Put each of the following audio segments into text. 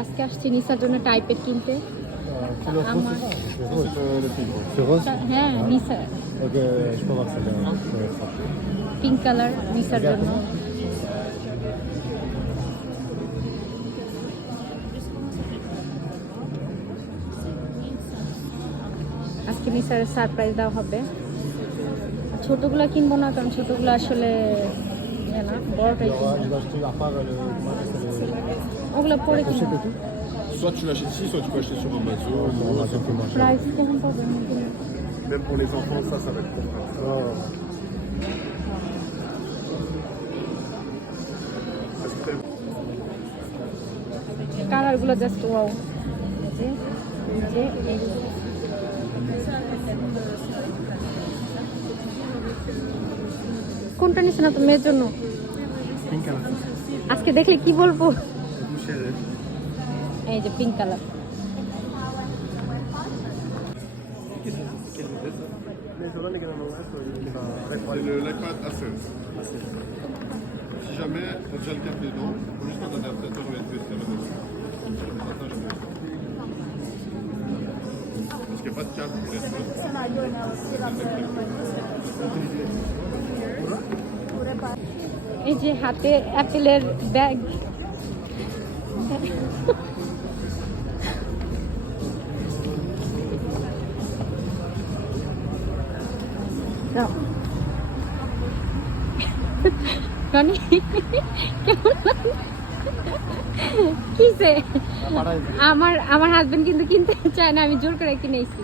আজকে আসছি নিসার জন্য টাইপের কিনতে। আমার হ্যাঁ নিসা পিঙ্ক কালার নিসার জন্য। আজকে নিসার সারপ্রাইজ দেওয়া হবে। ছোটগুলা কিনবো না, কারণ ছোটগুলো আসলে না, বড়টাই ওগুলো পরে কিনবো। Soit tu l'achètes ici, soit tu peux acheter sur Amazon. Price কেমন পাবে? Même pour les enfants, ça va être trop cher. কালারগুলো জাস্ট ওয়াও। যে যে কোনটা নিছ না তো মেয়ের জন্য? আজকে দেখলে কি বলবো? এই যে pink colour. L'iPad A16. Si jamais tu as déjà le câble dedans, il faut juste un adaptateur USB-C. Parce qu'il n'y a pas de câble pour les smartphones. এই যে হাতে অ্যাপেলের ব্যাগ। কিসে আমার হাজবেন্ড কিন্তু কিনতে চায় না, আমি জোর করে কিনেছি।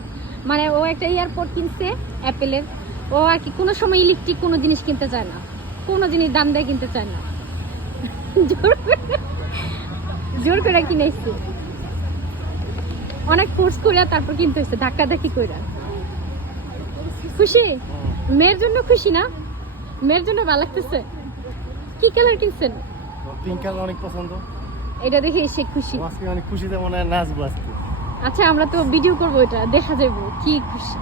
মানে ও একটা এয়ারপোর্ট কিনছে অ্যাপেলের, ও আর কি কোনো সময় ইলেকট্রিক কোনো জিনিস কিনতে চায় না, কোনো জিনিস দাম দিয়ে কিনতে চায় না, জোর করে কিনেছি। অনেক ফোর্স করে তারপর কিনতে হচ্ছে, ধাক্কা ধাক্কি করে। খুশি? মেয়ের জন্য খুশি না? মেয়ের জন্য ভালো লাগতেছে? কি কালার কিনছেন? পিঙ্ক কালার অনেক পছন্দ। এটা দেখে সে খুশি। আজকে অনেক খুশিতে মনে হয় নাচবো আজকে। আচ্ছা আমরা তো ভিডিও করবো, এটা দেখা যাবো কি খুশি।